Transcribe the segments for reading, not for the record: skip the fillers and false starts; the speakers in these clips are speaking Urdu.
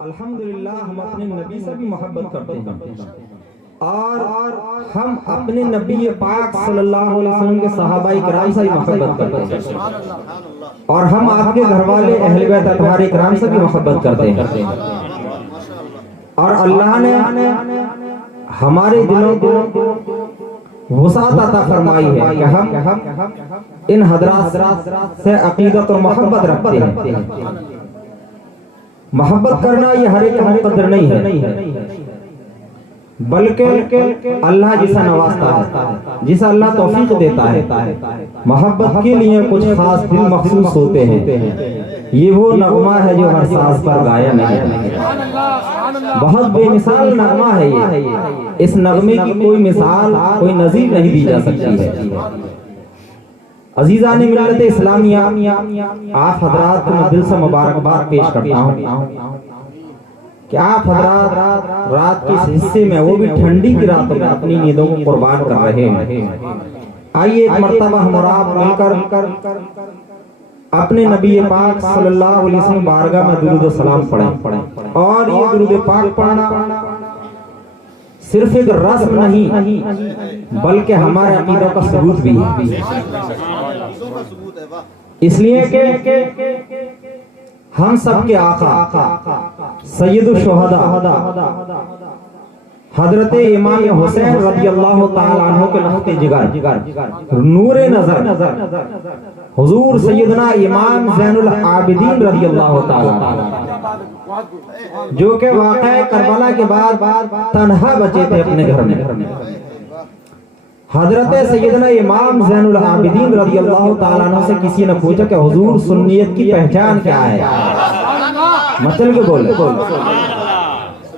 الحمدللہ ہم اپنے نبی سے بھی محبت کرتے ہیں اور ہم اپنے نبی پاک صلی اللہ علیہ وسلم کے صحابہ کرام سے بھی محبت کرتے ہیں اور ہم آپ کے گھر والے اہل بیت اطہار کرام سے بھی محبت کرتے ہیں اور اللہ نے ہمارے دلوں کو وسعت عطا فرمائی ہے کہ ہم ان حضرات سے عقیدت اور محبت رکھتے ہیں۔ محبت کرنا یہ ہر ایک کا مقدر نہیں ہے، بلکہ اللہ جسا نوازتا ہے، جسا اللہ توفیق دیتا ہے، محبت کے لیے کچھ خاص دل مخصوص ہوتے ہیں۔ یہ وہ نغمہ ہے جو ہر ساز پر گایا نہیں، بہت بے مثال نغمہ ہے یہ، اس نغمے کی کوئی مثال کوئی نظیر نہیں دی جا سکتی ہے۔ عزیزان ملت اسلامیہ، آپ حضرات کو میں دل سے مبارکباد پیش کرتا ہوں کہ آپ حضرات رات کے حصے میں، وہ بھی ٹھنڈی کی رات میں، اپنی نیندوں کو قربان کر رہے ہیں۔ آئیے ایک مرتبہ ہم اور آپ مل کر اپنے نبی پاک صلی اللہ علیہ وسلم بارگاہ میں درود و سلام پڑھیں، اور یہ درود پاک پڑھنا صرف ایک رسم نہیں بلکہ ہمارے عقیدہ کا ثبوت بھی ہے، اس لیے کہ ہم سب کے آقا سید الشہداء حضرت امام حسین رضی اللہ تعالیٰ عنہ کے لخت جگر، نور نظر، حضور سیدنا امام زین العابدین رضی اللہ تعالیٰ، جو کہ واقعہ کربلا کے بعد تنہا بچے تھے اپنے گھر میں، حضرت سیدنا امام زین العابدین رضی اللہ تعالیٰ عنہ سے کسی نے پوچھا کہ حضور سنیت کی پہچان کیا ہے؟ مچل کے بولے،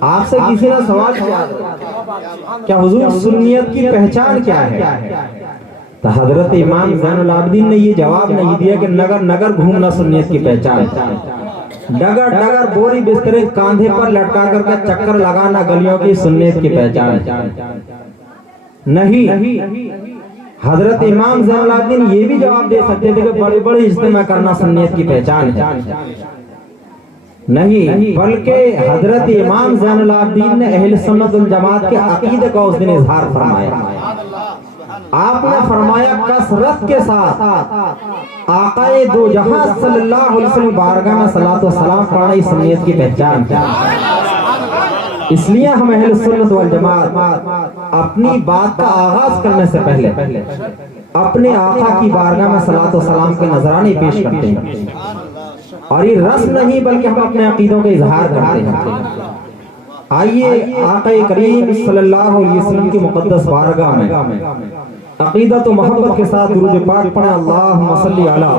آپ سے کسی نے سوال کیا کہ حضور سنیت کی پہچان کیا ہے؟ تو حضرت امام زین العابدین نے یہ جواب نہیں دیا کہ نگر نگر گھومنا سنیت کی پہچان، ڈگر ڈگر بوری بسترے کاندھے پر لٹکا کر کے چکر لگانا گلیوں کی سنیت کی پہچان نہیں۔ حضرت امام زین العابدین یہ بھی جواب دے سکتے تھے کہ بڑے بڑے اجتماع کرنا سنیت کی پہچان ہے، نہیں، بلکہ حضرت امام زین العابدین نے اہل سنت والجماعت کے عقیدے کا اس دن اظہار فرمایا۔ آپ نے فرمایا کثرت کے ساتھ آقا دو جہاں صلی اللہ علیہ وسلم بارگاہ میں صلاۃ و سلام پڑھنا سنیت کی پہچان ہے۔ اس لیے ہم اہل سنت والجماعت اپنی بات کا آغاز کرنے سے پہلے اپنے آقا کی بارگاہ میں صلاۃ و سلام کے نذرانے پیش کرتے ہیں، اور یہ رسم نہیں بلکہ ہم اپنے عقیدوں کا اظہار کرتے ہیں۔ آئیے آقا کریم صلی اللہ علیہ وسلم کی مقدس بارگاہ میں عقیدت و محبت کے ساتھ درود پاک پڑھیں۔ اللہم صلی علی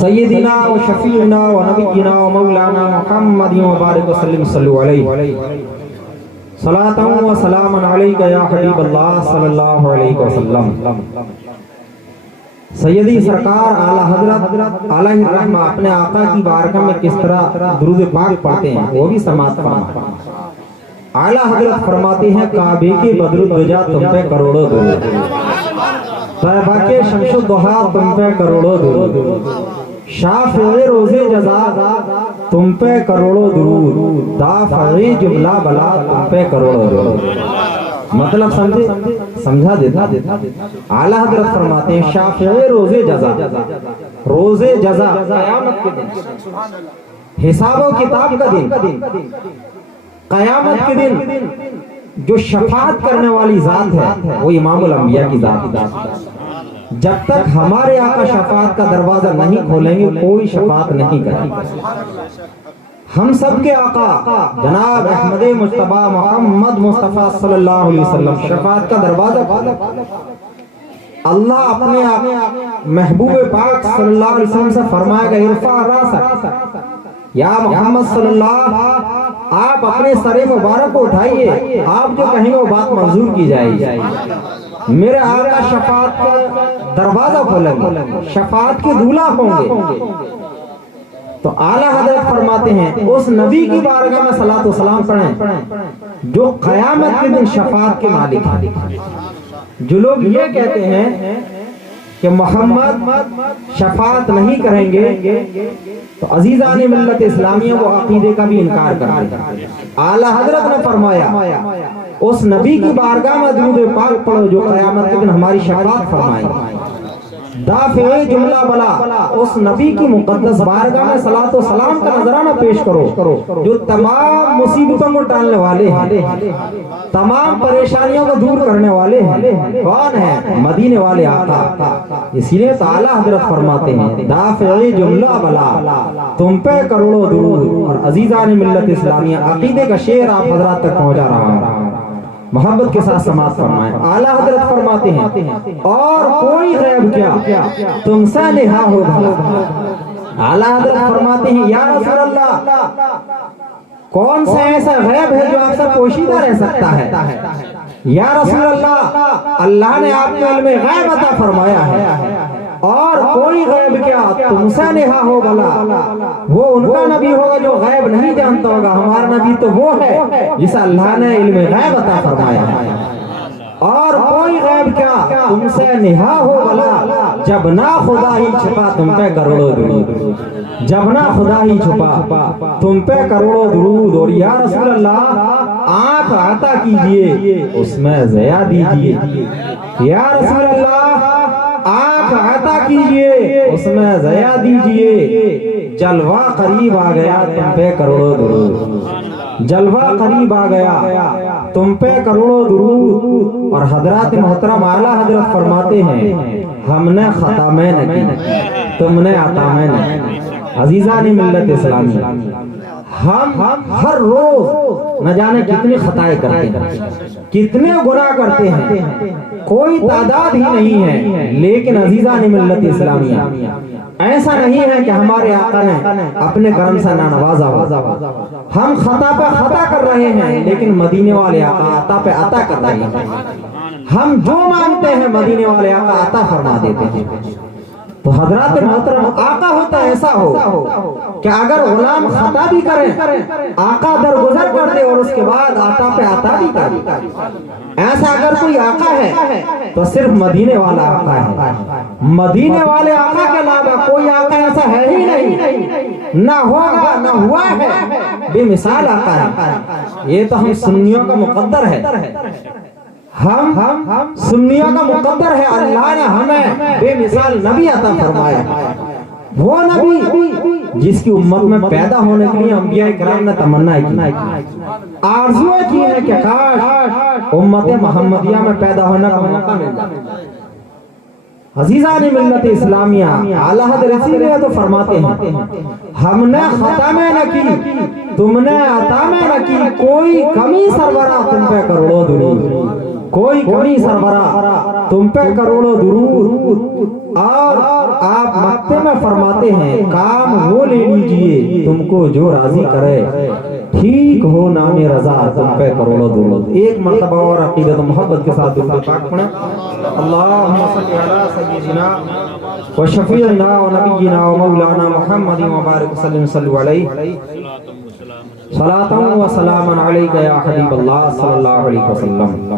سیدنا و شفیعنا و نبینا و مولانا محمد و بارک وسلم صلو علیہ صلاة و سلام علیکہ یا حبیب اللہ صلی اللہ علیہ وسلم۔ سیدی سرکار اعلیٰ حضرت علیہ الرحمہ اپنے آقا کی بارگاہ میں کس طرح درود پاک پڑھتے ہیں وہ بھی سماعت فرمائیں۔ اعلیٰ حضرت فرماتے ہیں کعبے کے بدر الدجا تم پہ کروڑوں درود، طیبہ کے شمس الضحیٰ تم پہ کروڑوں درود، شافع روز جزا تم پہ کروڑوں درود، دافع جملہ بلا تم پہ کروڑوں درود۔ مطلب سمجھا دیتا۔ اعلیٰ حضرت فرماتے ہیں شافع روز جزا، روز جزا قیامت کے دن، حساب و کتاب کا دن، قیامت کے دن جو شفاعت کرنے والی ذات ہے وہ امام الانبیاء کی ذات ہے۔ جب تک ہمارے آقا شفاعت کا دروازہ نہیں کھولیں گے کوئی شفاعت نہیں کرے گا۔ ہم سب کے آقا جناب احمد مجتبی محمد مصطفیٰ صلی اللہ علیہ وسلم شفاعت کا دروازہ کھولے۔ اللہ اپنے محبوب پاک صلی اللہ علیہ وسلم سے فرمائے گا ارفع راسک یا محمد صلی اللہ، آپ اپنے سر مبارک کو اٹھائیے، آپ جو کہیں وہ بات منظور کی جائے گی۔ میرے آقا شفاعت کا دروازہ کھولیں گے، شفاعت کے دولہا ہوں گے۔ تو اعلیٰ حضرت فرماتے ہیں اس نبی کی بارگاہ میں صلاۃ و سلام پڑھیں جو قیامت کے دن شفاعت کے مالک ہیں۔ جو لوگ یہ کہتے ہیں کہ محمد شفاعت نہیں کریں گے تو عزیزان ملت اسلامیہ وہ عقیدے کا بھی انکار کرتے ہیں۔ اعلیٰ حضرت نے فرمایا اس نبی کی بارگاہ میں درود پاک پڑھو جو قیامت کے دن ہماری شفاعت فرمائے۔ دافع جملہ بلا اس نبی کی مقدس بارگاہ میں صلاۃ و سلام کا نذرانہ پیش کرو جو تمام مصیبتوں کو ٹالنے والے ہیں، تمام پریشانیوں کو دور کرنے والے ہیں۔ کون ہیں؟ مدینے والے آقا۔ اسی لیے اعلیٰ حضرت فرماتے ہیں دافع جملہ بلا تم پہ کروڑوں درود۔ اور عزیزان ملت اسلامیہ عقیدے کا شعر آپ حضرات تک پہنچا رہا ہوں، محبت کے ساتھ سماعت فرمائیں۔ اعلیٰ حضرت فرماتے ہیں اور کوئی غیب کیا تم سے نہا ہوگا۔ اعلیٰ حضرت فرماتے ہیں یا رسول اللہ کون سا ایسا غیب ہے جو آپ سے پوشیدہ رہ سکتا ہے؟ یا رسول اللہ اللہ نے آپ کے علم غیب عطا فرمایا ہے، اور کوئی غیب کیا تم سے نہا ہو بلا، وہ ان کا نبی ہوگا جو غیب نہیں جانتا ہوگا، ہمارا نبی تو وہ ہے جسے اللہ نے علم غیب عطا فرمایا ہے۔ اور کوئی غیب کیا تم سے نہا ہو بلا جب نہ خدا ہی چھپا تم پہ کروڑوں درود، جب نہ خدا ہی چھپا تم پہ کروڑوں درود۔ اور یا رسول اللہ آنکھ عطا کیجئے اس میں ضیا دیجئے، یا رسول اللہ آنکھ عطا کیجئے اس میں ضیا دیجئے، جلوہ قریب آ گیا تم پہ کروڑوں درود، جلوہ قریب آ گیا تم پہ کروڑوں درود۔ اور حضرات محترم اعلیٰ حضرت فرماتے ہیں ہم نے خطا میں نہ کی تم نے عطا میں نہ کی۔ عزیزان ملت اسلامی ہم ہر روز نہ جانے کتنی خطائیں کرتے ہیں، کتنے گناہ کرتے ہیں، کوئی تعداد ہی نہیں ہے، لیکن عزیزان ملت اسلامیہ ایسا نہیں ہے کہ ہمارے آقا نے اپنے کرم سے نہ نوازا ہو۔ ہم خطا پہ خطا کر رہے ہیں لیکن مدینے والے آقا عطا پہ عطا کر رہے ہیں۔ ہم جو مانگتے ہیں مدینے والے آقا عطا فرما دیتے ہیں۔ تو حضرات محترم آقا ہوتا ایسا ہو کہ اگر غلام خطا بھی کریں آقا درگزر کر دے اور اس کے بعد عطا پہ عطا بھی کر دے۔ ایسا اگر کوئی آقا ہے تو صرف مدینے والا آقا ہے، مدینے والے آقا کے علاوہ کوئی آقا ایسا ہے ہی نہیں، نہ ہوگا نہ ہوا ہے، بے مثال آقا ہے۔ یہ تو ہم سنیوں کا مقدر ہے، ہم سنیوں کا مقدر ہے، اللہ نے ہمیں بے مثال نبی عطا فرمایا، وہ نبی جس کی امت میں پیدا ہونے کے لیے انبیاء کرام نے تمنا کی، آرزو کی ہے کہ کاش امت محمدیہ میں پیدا ہونے کا موقع مل جائے۔ عزیزان ملت اسلامیہ اعلیٰ حضرت اسی لیے تو فرماتے ہیں ہم نے خطا میں نہ کی تم نے عطا میں نہ کی، کوئی کمی سربراہ تم پہ کروڑوں درود، کوئی کمی سربراہ تم پہ کروڑوں درود۔ اور آپ مکتے میں فرماتے ہیں کام وہ لے لیجئے تم کو جو راضی کرے، ٹھیک ہو نام رضا تم پہ کروڑوں درود۔ ایک مرتبہ اور عقیدت و محبت کے ساتھ درود پاک پڑھیں۔ اللہم صلی علی سیدنا و شفیعنا و نبینا و مولانا محمد و بارک وسلم صلی علیہ صلاۃ و سلام علیک یا حبیب اللہ صلی اللہ علیہ وسلم۔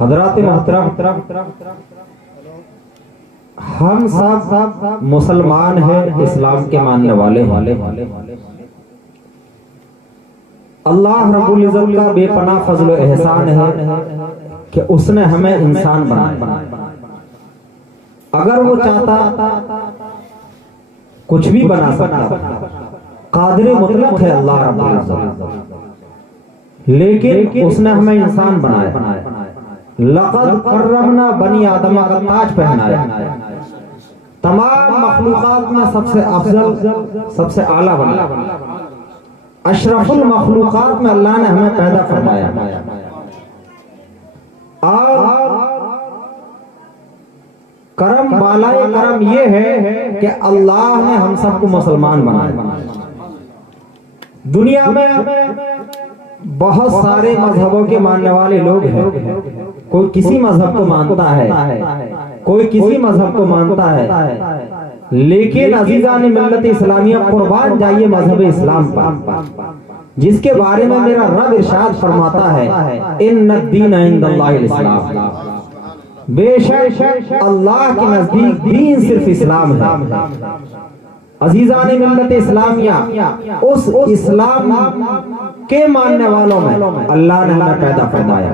حضرات محترم ہم سب مسلمان ہیں، اسلام کے ماننے والے ہیں۔ اللہ رب العزت کا بے پناہ فضل و احسان ہے کہ اس نے ہمیں انسان بنایا، اگر وہ چاہتا کچھ بھی بنا سکتا، قادر مطلق ہے اللہ رب العزت، لیکن اس نے ہمیں انسان بنایا، لقد کرمنا بنی آدم کا تاج پہنایا، تمام مخلوقات میں سب سے افضل سب سے اعلیٰ بنایا، اشرف المخلوقات میں اللہ نے ہمیں پیدا فرمایا، اور کرم بالائے کرم یہ ہے کہ اللہ نے ہم سب کو مسلمان بنایا۔ دنیا میں بہت سارے مذہبوں کے ماننے والے لوگ ہیں، کوئی کسی مذہب کو مانتا ہے، کوئی کسی مذہب کو مانتا ہے، لیکن عزیزان ملت اسلامیہ قربان جائیے مذہب اسلام پر، جس کے بارے میں میرا رب ارشاد فرماتا ہے ان الدین عند اللہ الاسلام، بے شک اللہ کے نزدیک دین صرف اسلام ہے۔ عزیزان ملت اسلامیہ، اس اسلام کے ماننے والوں میں اللہ نے ہمیں پیدا فرمایا،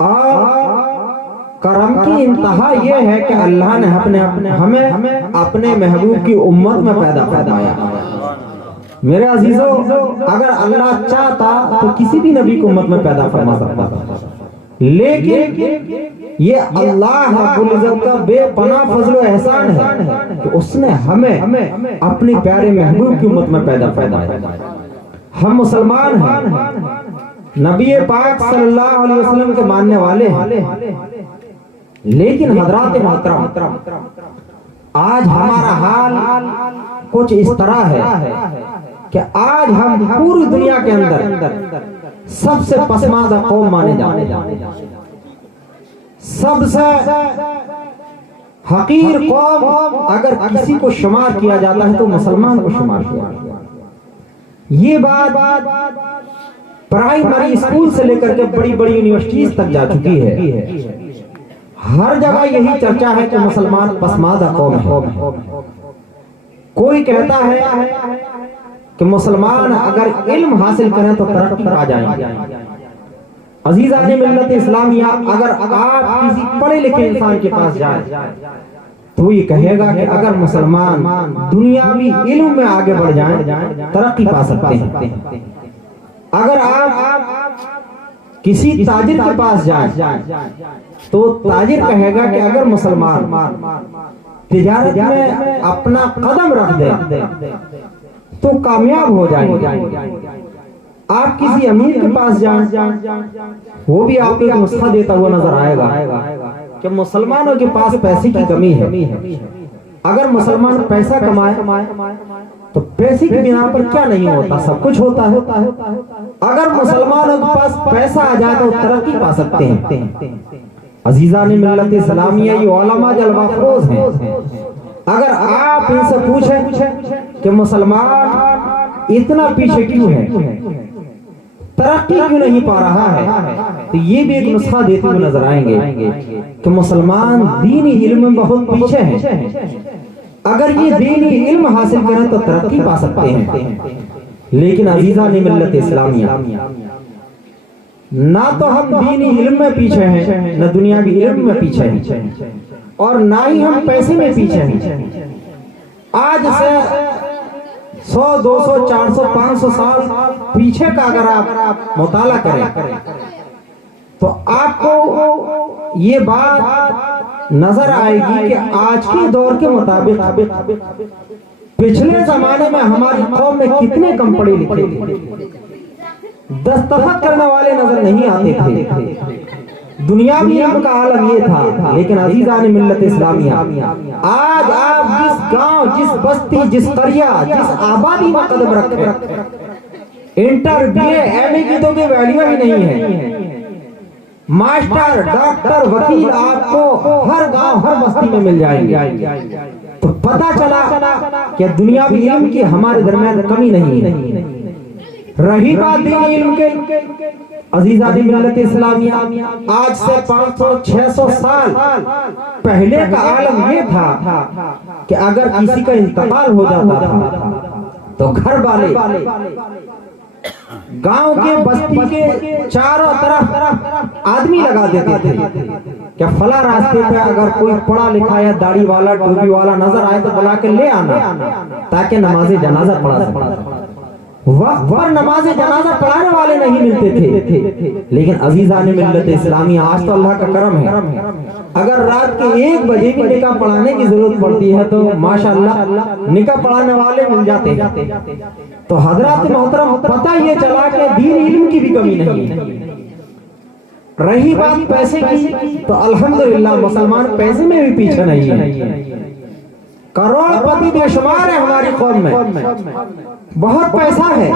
اور کرم کی انتہا یہ ہے کہ اللہ نے ہمیں اپنے محبوب کی امت میں پیدا فرمایا۔ میرے عزیزوں، اگر اللہ چاہتا تو کسی بھی نبی کو امت میں پیدا فرما سکتا تھا، لیکن یہ اللہ رب العزت کا بے پناہ فضل و احسان ہے کہ اس نے ہمیں اپنے پیارے محبوب کی امت میں پیدا فرمایا۔ ہم مسلمان ہیں، نبی پاک صلی اللہ علیہ وسلم کے ماننے والے ہیں، لیکن حضرات محترم، آج ہمارا حال کچھ اس طرح ہے کہ آج ہم پوری دنیا کے اندر سب سے پسماندہ قوم مانے جاتے ہیں، سب سے حقیر قوم اگر کسی کو شمار کیا جاتا ہے تو مسلمان کو شمار کیا جاتا ہے۔ یہ بات پرائمری اسکول سے لے کر کے بڑی بڑی یونیورسٹیز تک جا چکی ہے، ہر جگہ یہی چرچا ہے کہ مسلمان پسماندہ قوم ہے۔ کوئی کہتا ہے کہ مسلمان اگر علم حاصل کریں تو ترقی پا جائیں گے۔ عزیزان ملت اسلامیہ، اگر آپ کسی پڑھے لکھے انسان کے پاس جائیں تو یہ کہے گا کہ اگر مسلمان دنیاوی علم میں آگے بڑھ جائیں ترقی پا سکتے ہیں۔ اگر آپ کسی تاجر کے پاس جائیں تو تاجر کہے گا کہ اگر مسلمان تجارت میں اپنا قدم رکھ دے تو کامیاب ہو جائیں گے۔ آپ کسی امیر کے پاس جائیں، وہ بھی آپ کو ایک نسخہ دیتا ہوا نظر آئے گا کہ مسلمانوں کے پاس پیسے کی کمی ہے، اگر مسلمان پیسہ کمائے تو پیسے کی بنا پر کیا نہیں ہوتا، سب کچھ ہوتا ہے۔ اگر مسلمانوں کے پاس پیسہ آ جائے تو ترقی پا سکتے ہیں۔ عزیزان ملت اسلامیہ، یہ علماء جلوہ فروز ہیں، اگر آپ ان سے پوچھیں کہ مسلمان اتنا پیچھے کیوں ہے، ترقی کیوں نہیں پا رہا ہے، تو یہ بھی ایک نسخہ دیتے ہوئے نظر آئیں گے کہ مسلمان دینی علم میں بہت پیچھے ہیں۔ اگر یہ دینی علم حاصل کریں تو ترقی پا سکتے ہیں، لیکن عزیزان ملت اسلامیہ، نہ تو ہم دینی علم میں پیچھے ہیں، نہ دنیاوی علم میں پیچھے ہیں، اور نہ ہی ہم پیسے میں پیچھے ہیں۔ آج سے 100 200 400 500 سال پیچھے کا اگر آپ مطالعہ کریں تو آپ کو یہ بات نظر آئے گی کہ آج کے دور کے مطابق پچھلے زمانے میں ہماری قوم میں کتنے کم پڑھے لکھے تھے، دستخط کرنے والے نظر نہیں آتے تھے، دنیاوی علم کا عالم یہ تھا۔ لیکن عزیزان ملت اسلامیہ، آج آپ جس گاؤں، جس بستی، جس قریہ، جس آبادی میں قدم رکھیں، انٹر بی اے ایم اے کی تو کوئی ویلیو ہی نہیں ہے، ماسٹر، ڈاکٹر، وکیل آپ کو ہر گاؤں، ہر بستی میں مل جائیں گے۔ تو پتہ چلا کہ دنیاوی علم کی ہمارے درمیان کمی نہیں ہے۔ رہی بات دینی علم کے، عزیزان ملت اسلامیہ، آج سے 500 600 سال پہلے کا عالم یہ تھا کہ اگر کسی کا انتقال ہو جاتا تھا تو گھر والے گاؤں کے بستی کے چاروں طرف آدمی لگا دیتے تھے کہ فلاں راستے پہ اگر کوئی پڑھا لکھا یا داڑھی والا، ٹوپی والا نظر آئے تو بلا کے لے آنا تاکہ نماز جنازہ پڑھا سکے۔ وقت پر نماز جنازہ پڑھانے والے نہیں ملتے تھے، لیکن عزیزان ملت اسلامی، آج تو اللہ کا کرم ہے، اگر رات کے 1 بجے بھی نکاح پڑھانے کی ضرورت پڑتی ہے تو ماشاءاللہ نکاح پڑھانے والے مل جاتے ہیں۔ تو حضرات محترم، پتہ یہ چلا کہ دین علم کی بھی کمی نہیں ہے۔ رہی بات پیسے کی تو الحمدللہ مسلمان پیسے میں بھی پیچھے نہیں ہے، کروڑ پتی بے شمار ہے ہماری قوم میں، بہت پیسہ ہے۔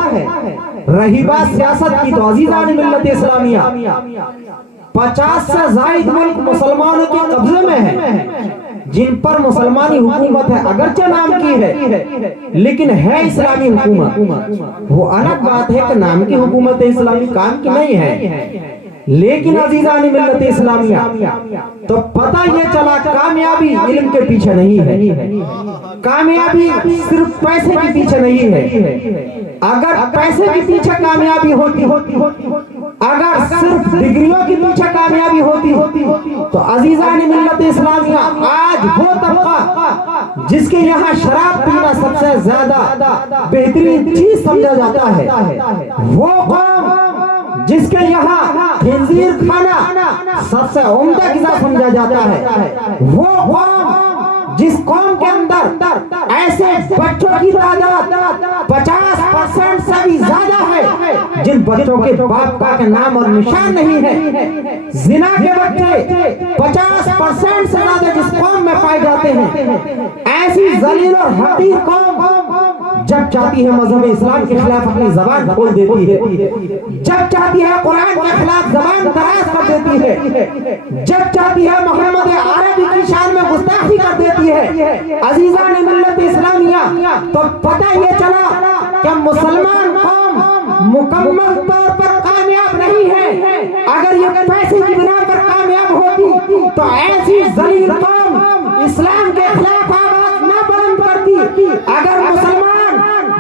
رہی بات سیاست کی تو عزیزان ملت اسلامیہ، 50 سے زائد ملک مسلمانوں کے قبضے میں ہیں، جن پر مسلمانی حکومت ہے، اگرچہ نام کی ہے لیکن ہے اسلامی حکومت۔ وہ الگ بات ہے کہ نام کی حکومت اسلامی کام کی نہیں ہے، لیکن عزیزان ملت اسلامیہ تو پتہ یہ چلا کامیابی علم کے پیچھے نہیں ہے، کامیابی صرف پیسے کے پیچھے نہیں ہے۔ اگر پیسے کے پیچھے کامیابی ہوتی، اگر صرف ڈگریوں کے پیچھے کامیابی ہوتی تو عزیزان ملت اسلامیہ آج وہ طبقہ جس کے یہاں شراب پینا سب سے زیادہ بہترین چیز سمجھا جاتا ہے، وہ قوم جس کے یہاں خنزیر کھانا سب سے عمدہ غذا سمجھا جاتا ہے، وہ قوم جس قوم کے اندر ایسے بچوں کی تعداد 50% سے بھی زیادہ ہے جن بچوں کے باپ کا نام اور نشان نہیں ہے، زنا کے بچے 50% سے زیادہ جس قوم میں پائے جاتے ہیں، ایسی ذلیل اور حقیر قوم جب چاہتی ہے مذہب اسلام کے خلاف اپنی زبان کھول دیتی ہے، جب چاہتی ہے قرآن کے خلاف زبان دراز کر دیتی ہے، جب چاہتی ہے محمد عربی کی شان میں گستاخی کر دیتی ہے، عزیزان ملت اسلامیہ تو پتہ یہ چلا کہ مسلمان قوم مکمل طور پر کامیاب نہیں ہے۔ اگر یہ پیسے کی بنا پر کامیاب ہوتی تو ایسی ذلیل قوم اسلام کے خلاف آواز نہ بلند کرتی۔ اگر مسلمان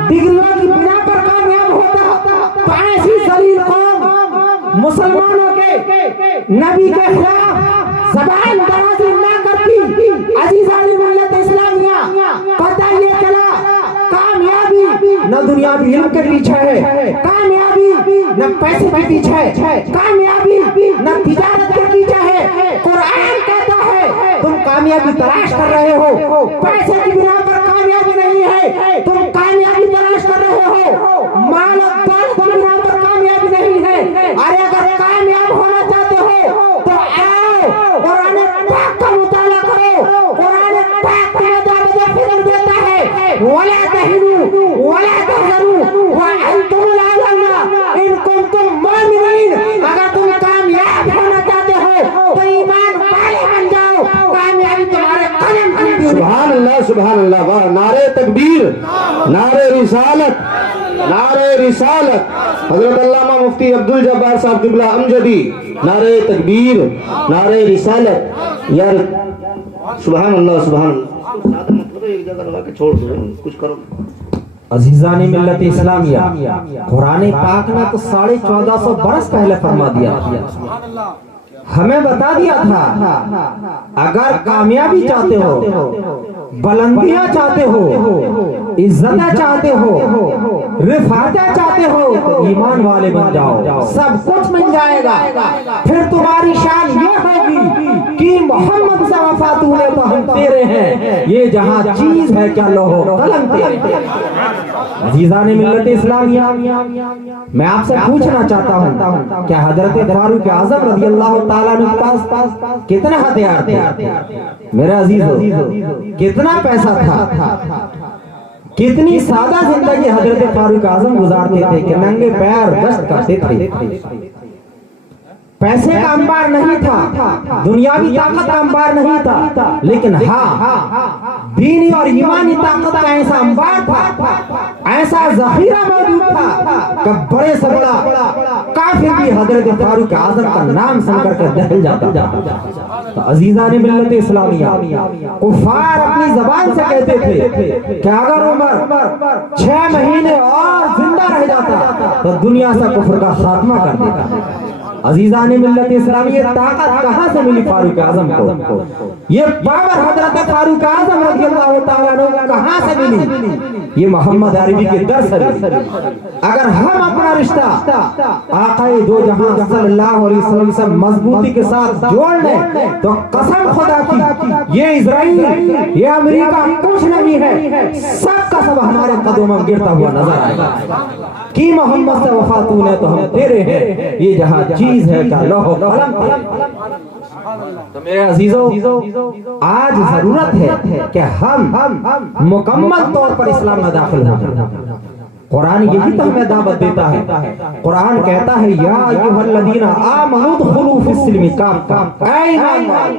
ڈگریوں کی بنا پر کامیاب ہوتا تو ایسی ذلیل قوم مسلمانوں کے نبی کے خلاف زبان درازی نہ کرتی۔ عزیزان ملت اسلامیہ پتہ یہ چلا کامیابی نہ دنیاوی علم کے پیچھے ہے، کامیابی نہ پیسے کے پیچھے ہے، کامیابی نہ تجارت کے پیچھے ہے۔ قرآن کہتا ہے تم کامیابی تلاش کر رہے ہو، پیسے کی بنا پر کامیابی نہیں ہے، تم کامیابی تلاش کر رہے ہو، مال و دولت کی بنا پر کامیابی نہیں ہے۔ ارے اگر کامیاب ہونا چاہتے ہو تو آؤ قرآن پاک کا مطالعہ کرو۔ قرآن پاک تمہیں دعوت فکر دیتا ہے وَلَا تَهِنُوا وَلَا تَحْزَنُوا وَأَنْتُمُ الْأَعْلَوْنَ إِن كُنتُم مُّؤْمِنِينَ۔ اگر تم کامیاب ہونا چاہتے ہو تو ایمان والے بن جاؤ، کامیابی تمہارے قدم کی ہوئی۔ سبحان اللہ سبحان اللہ، واہ، نعرہ تکبیر، نعرہ رسالت، نعرہ رسالت، حضرت علامہ مفتی عبدالجبار صاحب قبلہ امجدی، نعرہ تکبیر، نعرہ رسالت۔ یار سبحان اللہ سبحان اللہ، ایک جگہ لگا کے چھوڑ دو، کچھ کرو۔ عزیزان ملت اسلامیہ قرآن پاک نے تو 1450 برس پہلے فرما دیا، ہمیں بتا دیا تھا اگر کامیابی چاہتے ہو، بلندیاں چاہتے ہو، عزتیں چاہتے ہو، رفعتیں چاہتے ہو تو ایمان والے بن جاؤ، سب کچھ مل جائے گا۔ پھر تمہاری شان یہ ہوگی کہ محمد سے وفا تو نے تو ہم تیرے ہیں، یہ جہاں چیز ہے کیا لوح قلم تیرے۔ عزیزان ملت اسلامیہ میں آپ سے پوچھنا چاہتا ہوں کہ حضرت فاروق اعظم رضی اللہ تعالیٰ عنہ کے پاس کتنے ہتھیار تھے؟ میرے عزیزو کتنا پیسہ تھا؟ کتنی سادہ زندگی حضرت فاروق اعظم گزارتے تھے کہ ننگے پیر گشت کرتے تھے۔ پیسے کا انبار نہیں تھا، دنیاوی طاقت کا انبار نہیں تھا، لیکن ہاں دینی اور ایمانی طاقت کا ایسا انبار تھا، ایسا ذخیرہ موجود تھا کہ بڑے سے بڑا کافر بھی حضرت فاروق اعظم کا نام سن کر دہل جاتا۔ تو عزیزان ملت اسلامیہ کفار اپنی زبان سے کہتے تھے کہ اگر عمر 6 مہینے اور زندہ رہ جاتا تو دنیا سے کفر کا خاتمہ کر دیتا۔ عزیزان ملت اسلامیہ طاقت کہاں سے ملی فاروق اعظم کو؟ یہ پاور حضرت فاروق اعظم رضی اللہ تعالیٰ عنہ کہاں سے ملی؟ یہ محمد عربی کے در سے ملی۔ اگر ہم اپنا رشتہ آقا دو جہاں صلی اللہ علیہ وسلم سے مضبوطی کے ساتھ جوڑ لیں تو قسم خدا کی یہ اسرائیل، یہ امریکہ کچھ نہیں ہے، سب کا سب ہمارے قدموں میں گرتا ہوا نظر آئے گا کہ محمد سے وفا تو نے تو ہم تیرے ہیں، یہ جہاں چیز ہے کیا لوح قلم۔ تو میرے عزیزو آج ضرورت ہے کہ ہم مکمل طور پر اسلام میں داخل ہو جائیں۔ قرآن یہی تو ہمیں دعوت دیتا ہے، قرآن کہتا ہے یا ایھا الذین آمنوا ادخلوا فی السلم کافۃ، اے ایمان والو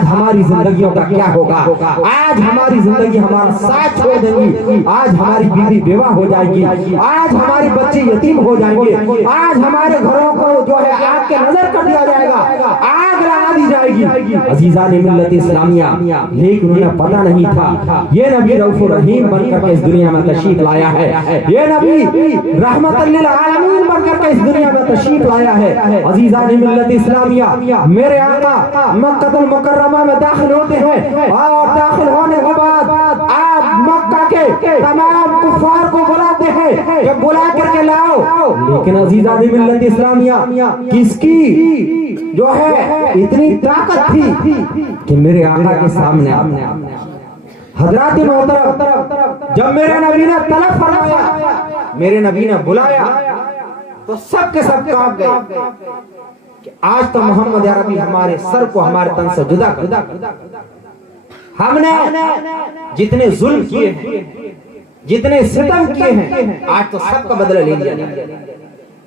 آج ہماری زندگیوں کا کیا ہوگا؟ آج ہماری زندگی ہمارا ساتھ چھوڑ دیں گی، آج ہماری بیوی بیوہ ہو جائے گی، آج ہمارے بچے یتیم ہو جائیں گے، آج ہمارے گھروں کو جو ہے آگ کے نظر کر دیا جائے گا، آگ لگا دی جائے گی۔ عزیزان ملت اسلامیہ، لیکن انہیں پتہ نہیں تھا یہ نبی رؤوف الرحیم بن کر کے اس دنیا میں تشریف لایا ہے، یہ نبی رحمت للعالمین بن کر کے اس دنیا میں تشریف لایا ہے۔ عزیزان ملت اسلامیہ، میرے آقا مکہ المکرمہ میں داخل ہوتے ہیں اور داخل ہونے کے بعد آپ مکہ کے تمام کفار کو بلاتے ہیں کہ بلا کر کے لاؤ، لیکن عزیزان ملت اسلامیہ کس کی جو ہے اتنی طاقت تھی کہ میرے آقا کے سامنے حضرات محترم جب میرے نبی نے طلب فرمایا، میرے نبی نے بلایا تو سب کے سب کانپ گئے کہ آج تو محمد عربی ہمارے سر کو ہمارے تن سے جدا کر دیا، ہم نے جتنے ظلم کیے ہیں، جتنے ستم کیے ہیں، آج تو سب کا بدلہ لے لیا۔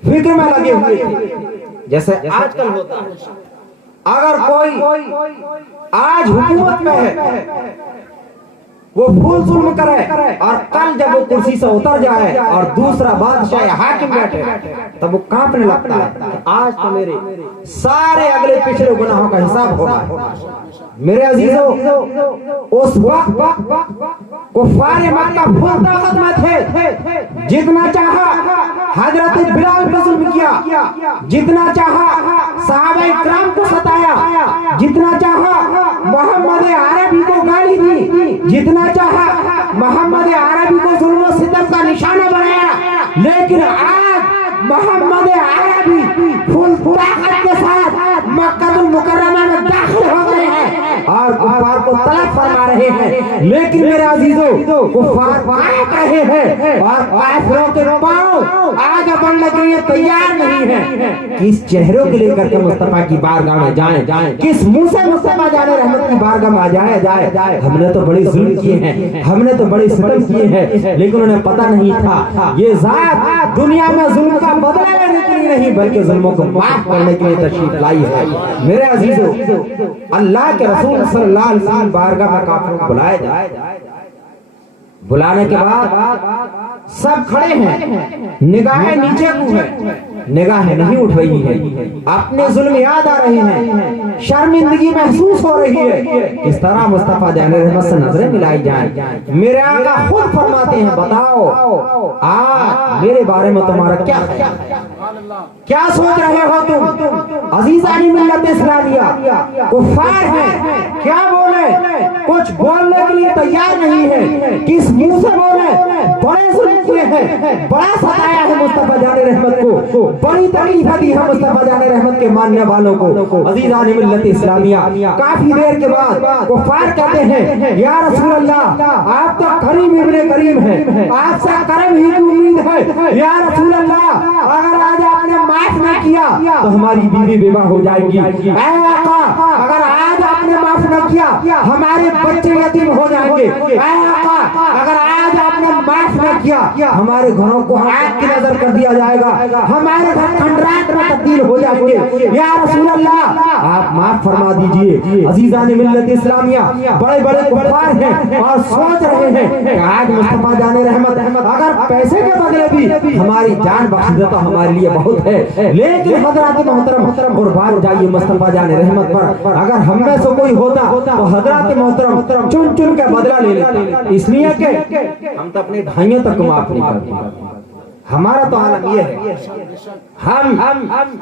فکر میں لگے ہوئے تھے جیسے آج کل ہوتا ہے، اگر کوئی آج حکومت میں ہے وہ بھول ظلم کرے اور کل جب وہ کرسی سے اتر جائے اور دوسرا بادشاہ یا حاکم بیٹھے تب وہ کانپنے لگتا ہے کہ آج تو میرے سارے اگلے پچھلے گناہوں کا حساب ہوگا۔ میرے عزیزو، اس وقت کفار مکہ بھول طاقت میں تھے، جتنا چاہا حضرت بلال پر ظلم کیا، جتنا چاہا صحابہ کرام کو ستایا، جتنا چاہا محمد عربی کو گالی دی، جتنا چاہا محمد عربی کو ظلم و ستم کا نشانہ بنایا، لیکن آج محمد عربی فل طاقت کے ساتھ مکہ المکرمہ میں داخل ہو گئے ہیں اور کفار کو طلب فرما رہے ہیں، لیکن میرے عزیزو کفار کانپ رہے ہیں اور کافروں کے پاؤں آگے بڑھنے کے لیے تیار نہیں ہیں۔ کس چہروں کے لے کر کے مصطفیٰ کی بارگاہ میں جائیں، کس منہ سے مصطفیٰ جان رحمت کی بارگاہ میں جائے؟ ہم نے تو بڑے ظلم کیے ہیں، ہم نے تو بڑے ستم کیے ہیں، لیکن انہیں پتہ نہیں تھا یہ ذات دنیا میں ظلم کا بدلہ لینے کے لیے نہیں بلکہ ظلموں کو معاف کرنے کے لیے تشریف لائی ہے۔ میرے عزیزو، اللہ کے رسول صلی اللہ علیہ وسلم بارگاہ میں کافروں کو بلائے جائے، بلانے کے بعد سب کھڑے ہیں، نگاہیں نیچے کو ہیں، نگاہیں نہیں اٹھ رہی ہیں، اپنے ظلم یاد آ رہے ہیں، شرمندگی محسوس ہو رہی ہے، اس طرح مصطفیٰ جان رحمت سے نظریں ملائی جائیں۔ میرے آقا خود فرماتے ہیں بتاؤ آج میرے بارے میں تمہارا کیا خیال، کیا سوچ رہے ہو تم؟ عزیزان ملت اسلامیہ، کفار ہیں، کیا بولے؟ کچھ بولنے کے لیے تیار نہیں ہے، کس منہ سے بولے؟ بڑے ظلم کیے ہیں، بڑا ستایا ہے مصطفیٰ جان رحمت کو، بڑی تکلیف دی ہے مصطفیٰ جان رحمت کے ماننے والوں کو۔ عزیزان ملت اسلامیہ، کافی دیر کے بعد کفار کہتے ہیں یا رسول اللہ آپ تو کریم ابن کریم ہیں، آپ سے کرم ہی کی امید ہے، یا رسول اللہ اگر آج آپ نے معاف نہ کیا تو ہماری بیوی بیوہ ہو جائے گی، اے آقا اگر آج آپ نے معاف نہ کیا ہمارے بچے یتیم ہو جائیں گے، اے آقا اگر آج آپ نے معاف نہ کیا ہمارے گھروں کو آگ کی نظر کر دیا جائے گا، ہمارے گھر کھنڈرات میں تبدیل ہو جائیں گے، یا رسول اللہ آپ معاف فرما دیجئے۔ عزیزان ملت اسلامیہ، بڑے بڑے کفار ہیں اور سوچ رہے ہیں کہ آج مصطفیٰ جان رحمت اگر پیسے کے بدلے بھی ہماری جان بخش دے تو ہمارے لیے بہت ہے، لیکن حضرات محترم قربان جائیے مصطفیٰ جان رحمت پر، اگر ہم میں سے کوئی ہوتا تو حضرات محترم چن چن کے بدلہ لے لیتے، اس لیے کہ ہم تو اپنے بھائیوں تک معاف نہیں کرتے۔ ہمارا تو عالم یہ ہے ہم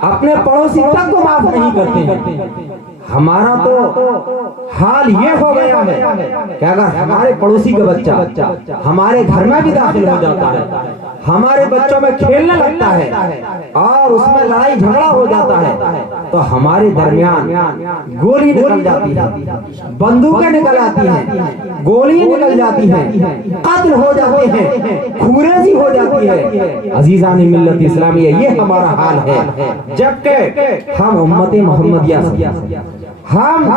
اپنے پڑوسی تک کو معاف نہیں کرتے ہیں۔ ہمارا تو حال یہ ہو گیا ہے کہ اگر ہمارے پڑوسی کا بچہ ہمارے گھر میں بھی داخل ہو جاتا ہے، ہمارے بچوں میں کھیلنے لگتا ہے اور اس میں لڑائی جھگڑا ہو جاتا ہے تو ہمارے درمیان گولی نکل جاتی ہے، بندوقیں نکل آتی ہیں، گولی نکل جاتی ہیں، قتل ہو جاتے ہیں، خونریزی ہو جاتی ہے۔ عزیزان ملت اسلامیہ، یہ ہمارا حال ہے، جبکہ ہم امت محمدیہ سے ہم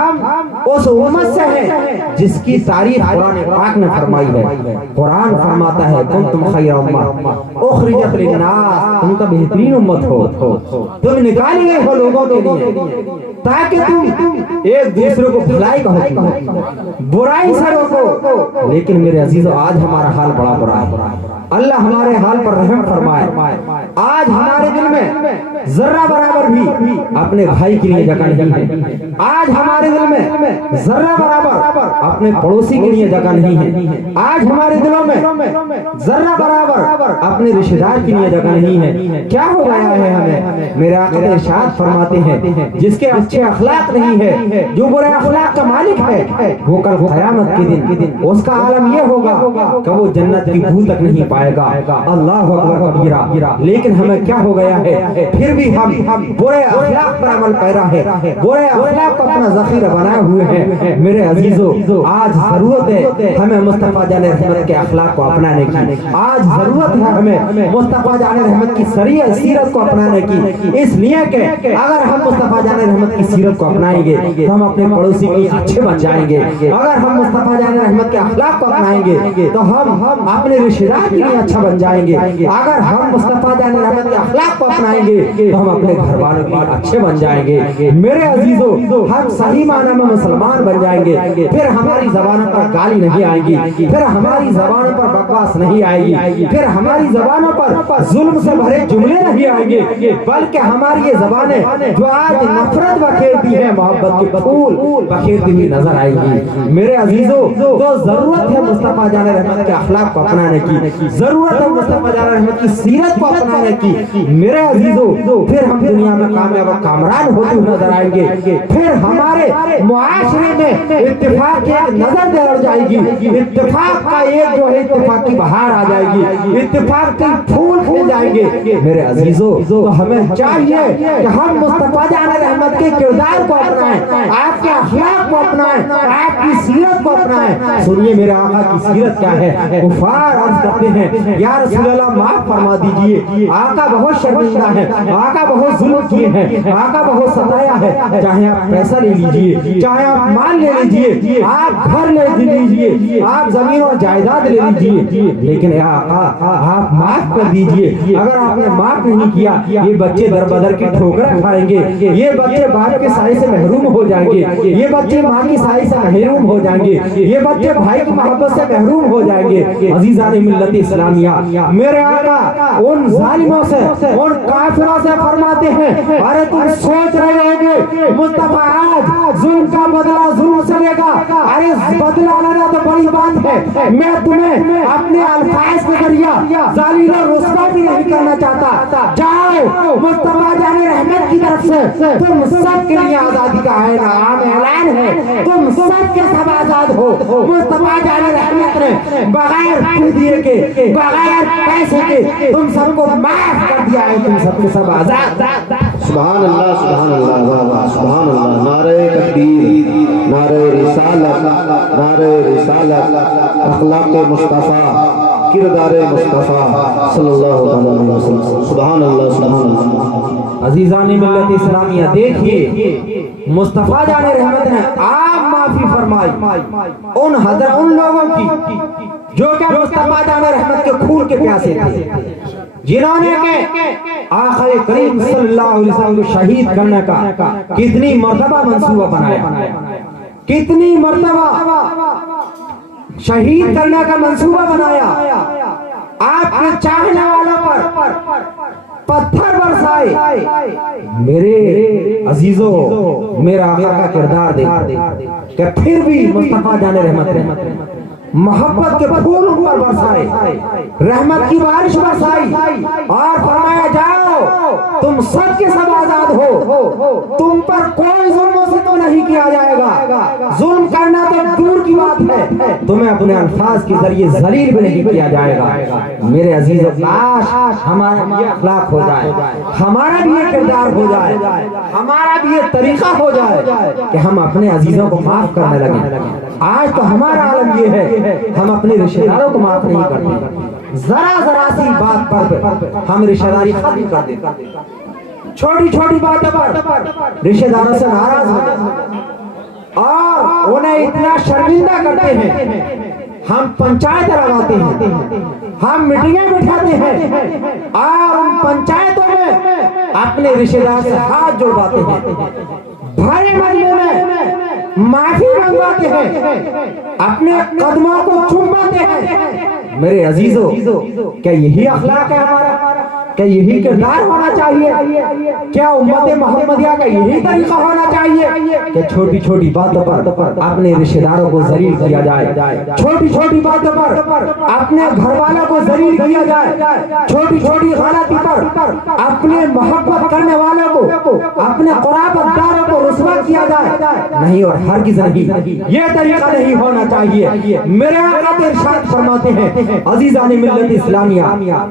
اس امت سے ہیں جس کی تعریف قرآن پاک نے فرمائی ہے. قرآن فرماتا ہے کنتم خیر امہ اخرجت للناس، تم تو بہترین امت ہو، تم نکالی گئے ہو لوگوں کے لیے تاکہ تم ایک دوسرے کو بھلائی کا حکم دو، برائی سے روکو. لیکن میرے عزیزو آج ہمارا حال بڑا برا ہے. اللہ ہمارے حال پر رحم فرمائے. آج ہمارے دل میں ذرہ برابر بھی اپنے بھائی کے لیے جگہ نہیں ہے. آج ہمارے دل میں ذرہ برابر اپنے پڑوسی کے لیے جگہ نہیں ہے. آج ہمارے دلوں میں ذرہ برابر اپنے رشتہ دار کے لیے جگہ نہیں ہے. کیا ہو گیا ہے ہمیں؟ میرے آقا ارشاد فرماتے ہیں جس کے اچھے اخلاق نہیں ہے، جو برے اخلاق کا مالک ہے، وہ کل قیامت کے دن اس کا عالم یہ ہوگا کہ وہ جنت کی بو تک نہیں پائے گا. اللہ اکبر کبیرہ. لیکن ہمیں کیا ہو گیا ہے؟ پھر بھی ہم برے اخلاق پر عمل پیرا ہے، برے اخلاق کو اپنا ذخیرہ بنائے ہوئے ہیں. میرے عزیزو آج ضرورت ہے ہمیں مصطفیٰ جان رحمت کے اخلاق کو اپنانے کی. آج ضرورت ہے ہمیں مصطفیٰ جان رحمت کی سیرت کو اپنانے کی. اس لیے کہ اگر ہم مصطفیٰ جان رحمت کی سیرت کو اپنائیں گے تو ہم اپنے پڑوسی کے لیے اچھے بن جائیں گے. اگر ہم مصطفیٰ جان رحمت کے اخلاق کو اپنائیں گے تو ہم اپنے رشتہ دار کے لیے اچھا بن جائیں گے. اگر ہم مصطفیٰ جان رحمت کے اخلاق کو اپنائیں گے تو ہم اپنے گھر والوں کے لیے اچھے بن جائیں گے. میرے عزیزو ہم صحیح معنی میں مسلمان بن جائیں گے. پھر ہماری زبانوں پر گالی نہیں آئے گی، پھر ہماری زبانوں پر بکواس نہیں آئے گی، پھر ہماری زبانوں پر ظلم سے بھرے جملے نہیں آئیں گے، بلکہ ہماری یہ زبانیں جو آج نفرت بکھیرتی ہے محبت کے پھول بکھیرتی ہوئی نظر آئیں گی. میرے عزیزو تو ضرورت ہے مصطفیٰ جان رحمت کے اخلاق کو اپنانے کی، ضرورت ہے مصطفیٰ جان رحمت کی سیرت کو اپنانے کی. میرے عزیزو پھر ہم دنیا میں کامیاب و کامران ہوتے ہوئے نظر آئیں گے. پھر ہمارے معاشرے میں اتفاق کی ایک نظر دوڑ جائے گی، اتفاق کا ایک جو ہے اتفاق کی بہار آ جائے گی، اتفاق کے پھول کھل جائیں گے. میرے عزیزو تو ہمیں چاہیے کہ ہم مصطفیٰ جان رحمت کے کردار کو اپنائیں، آپ کے اخلاق کو اپنائیں، آپ کی سیرت کو اپنائیں. سنیے میرے آقا کی سیرت کیا ہے. کفار عرض کرتے ہیں یا رسول اللہ معاف فرما دیجئے، آقا بہت شرمندہ ہے، آقا بہت ظلم کیے ہیں، آقا بہت ستایا ہے. چاہے آپ پیسہ لے لیجئے، چاہے آپ مال لے لیجئے، آپ گھر لے لیجئے، آپ زمین اور جائیداد لے لیجئے، لیکن اے آقا آپ معاف کر دیجئے. اگر آپ نے معاف نہیں کیا یہ بچے در بدر کی ٹھوکریں کھائیں گے، یہ بچے باپ کے سائے سے محروم ہو جائیں گے، یہ بچے ماں کی سائے سے محروم ہو جائیں گے، یہ بچے بھائی کی محبت سے محروم ہو جائیں گے. عزیزان ملت اسلامیہ میرے آقا ان ظالموں سے، ان کافروں سے فرماتے ہیں ارے تم سوچ رہے ہو گے مصطفیٰ آج ظلم کا بدلہ ظلم سے لے گا. ارے بدلہ لینا تو بڑی بات ہے، میں تمہیں اپنے الفاظ کے ذریعہ ذلیل و رسوا بھی نہیں کرنا چاہتا. جاؤ مصطفیٰ جان رحمت کی طرف سے تم سب کے لیے آزادی کا عام اعلان ہے، تم سب کے سب آزاد ہو. مصطفیٰ جان رحمت نے بغیر فدیے کے، بغیر پیسے کے تم سب کو معاف کر دیا ہے، تم سب کے سب آزاد. سبحان اللہ سبحان اللہ واہ واہ سبحان اللہ. نعرہ تکبیر، نعرہ رسالت، نعرہ رسالت، اخلاق مصطفیٰ، کردار مصطفیٰ صلی اللہ علیہ وسلم. سبحان اللہ سبحان اللہ. عزیزان ملت اسلامیہ دیکھیے مصطفیٰ جان رحمت نے عام معافی فرمائی ان لوگوں کی جو کہ مصطفیٰ جان رحمت کے خون کے پیاسے تھے، جنہوں نے کہ آقا کریم صلی اللہ علیہ وسلم کو شہید کرنے کا کتنی مرتبہ منصوبہ بنایا، کتنی مرتبہ شہید کرنے کا منصوبہ بنایا. آپ کے چاہنے والوں پر پتھر برسائے. میرے عزیزوں میرا آقا کا کردار دیکھ کہ پھر بھی مصطفیٰ جان رحمت محبت کے پھول ان پر برسائے، رحمت کی بارش برسائی اور فرمایا جاؤ تم سب کے سب آزاد ہو، تم پر کوئی ظلم و ستم نہیں کیا جائے گا. ظلم کرنا تو دور کی بات ہے، تمہیں اپنے الفاظ کے ذریعے ذلیل بھی نہیں کیا جائے گا. میرے عزیزوں کاش ہمارا بھی اخلاق ہو جائے، ہمارا بھی یہ کردار ہو جائے، ہمارا بھی یہ طریقہ ہو جائے کہ ہم اپنے عزیزوں کو معاف کرنے لگیں. آج تو ہمارا عالم یہ ہے ہم اپنے رشتہ داروں کو معاف نہیں کرتے، ذرا سی بات پر ہم رشتہ داری ختم کر دیتے، چھوٹی چھوٹی باتوں پر رشتہ داروں سے ناراض ہو جاتے. اور انہیں اتنا شرمندہ کرتے ہیں. ہم پنچایت لگاتے ہیں, ہم میٹنگیں بٹھاتے ہیں اور ان پنچایتوں میں اپنے رشتہ دار سے ہاتھ جوڑواتے ہیں, بھرے مجمع میں معافی منگواتے ہیں, اپنے قدموں کو چوماتے ہیں. میرے عزیزو, کیا یہی اخلاق ہے ہمارا؟ کیا یہی کردار ہونا چاہیے؟ کیا امت محمدیہ کا یہی طریقہ ہونا چاہیے کہ چھوٹی چھوٹی باتوں پر اپنے رشتہ داروں کو ذلیل کیا جائے, چھوٹی چھوٹی باتوں پر اپنے گھر والوں کو ذلیل کیا جائے, چھوٹی چھوٹی غلطی پر اپنے محبت کرنے والوں کو, اپنے قرابت داروں کو رسوا کیا جائے؟ نہیں اور ہرگز نہیں, یہ طریقہ نہیں ہونا چاہیے. میرے آقا ارشاد فرماتے ہیں عزیزان ملت اسلامیہ,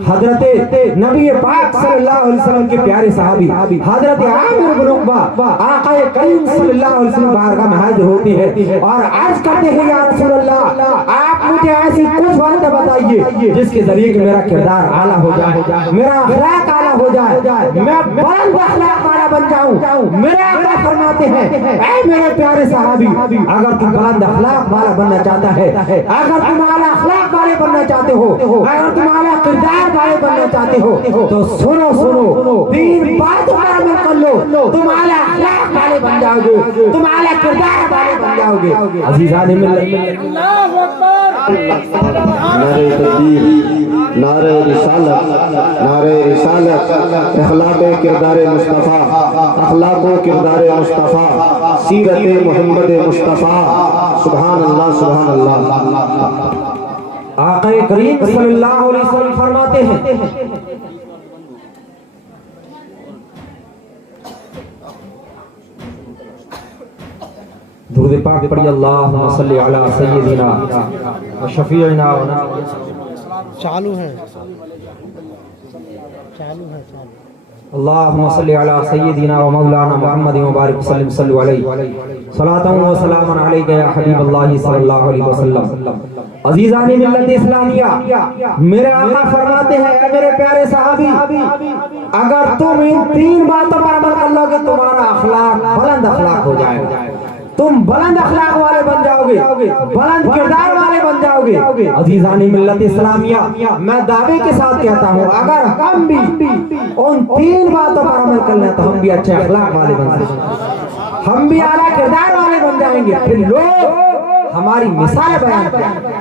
حضرت نبی پاک صلی اللہ علیہ وسلم کے پیارے صحابی حضرت عامر بن عقبہ آقا کریم صلی اللہ علیہ وسلم بارگاہ میں حاضر ہوتے ہیں اور عرض کرتے ہیں یا رسول اللہ, آپ مجھے ایسی کچھ باتیں بتائیے جس کے ذریعے کہ میرا کردار اعلیٰ ہو جائے, میرا اخلاق اعلیٰ ہو جائے, میں بلند اخلاق والا بن جاؤں. میرے آقا فرماتے ہیں اے میرے پیارے صحابی, اگر تم بلند اخلاق والا بننا چاہتا ہے, اگر تم اعلیٰ اخلاق والے بننا چاہتے ہو, اگر تم اعلیٰ کردار والے بننا چاہتے ہو تو سنو, تین باتوں پر عمل کر لو, تم اعلیٰ اخلاق والے بن جاؤ گے, تم اعلیٰ کردار والے بن جاؤ گے. عزیزان ملت, نعرہ تکبیر, نعرہ رسالت, نعرہ رسالت, اخلاق کردار مصطفیٰ, اخلاق و کردار مصطفیٰ, سیرت محمد مصطفیٰ. سبحان اللہ, سبحان اللہ. آقا کریم صلی اللہ علیہ وسلم فرماتے ہیں درود پاک پڑھی, اللہم صلی علی سیدنا و شفیعنا و چالو ہے اللہم صلی علی سیدنا و مولانا محمد مبارک وسلم صلی علیہ صلاۃ و سلام علیک یا حبیب اللہ صلی اللہ علیہ وسلم. عزیزان ملت اسلامیہ, میرے آقا فرماتے ہیں اے میرے پیارے صحابی, اگر تم ان تین باتوں پر عمل کر لو گے تمہارا اخلاق بلند اخلاق ہو جائے گا, تم بلند اخلاق والے بن جاؤ گے, بلند کردار والے بن جاؤ گے. عزیزان ملت اسلامیہ, میں دعوے کے ساتھ کہتا ہوں اگر ہم بھی ان تین باتوں پر عمل کر لیں تو ہم بھی اچھے اخلاق والے بن سکیں, ہم بھی اعلیٰ کردار والے بن جائیں گے. پھر لوگ ہماری مثالیں بیان کریں گے,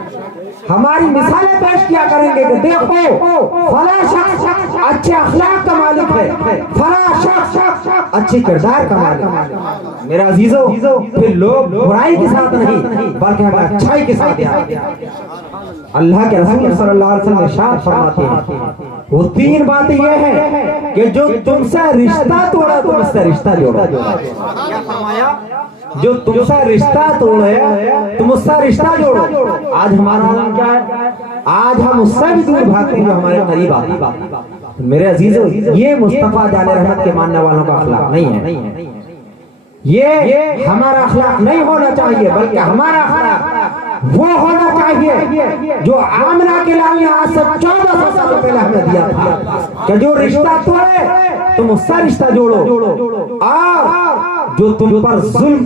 ہماری مثالیں پیش کیا کریں گے کہ دیکھو فلاں شخص اچھے اخلاق کا مالک ہے, فلاں شخص اچھے کردار کا مالک ہے. میرا عزیزو, پھر لوگ برائی کے ساتھ نہیں بلکہ ہمیں اچھائی کے ساتھ آتے ہیں. اللہ کے رسول صلی اللہ علیہ وسلم ارشاد فرماتے ہیں وہ تین باتیں یہ ہیں کہ جو تم سے رشتہ توڑا تم اس سے رشتہ جوڑا. کیا فرمایا؟ جو تم سے رشتہ توڑے تم اس سے رشتہ جوڑو. آج ہمارا نام کیا ہے؟ آج ہم اس سے بھی دور بھاگتے ہیں جو ہمارے قریب آتے. میرے عزیزو, یہ مصطفیٰ جان رحمت کے ماننے والوں کا اخلاق نہیں ہے, یہ ہمارا اخلاق نہیں ہونا چاہیے, بلکہ ہمارا اخلاق وہ ہونا چاہیے جو آمنہ کے لال نے آج سے 1400 سال پہلے ہمیں دیا تھا کہ جو رشتہ توڑے تم اس سے رشتہ جوڑو, اور جو تم پر ظلم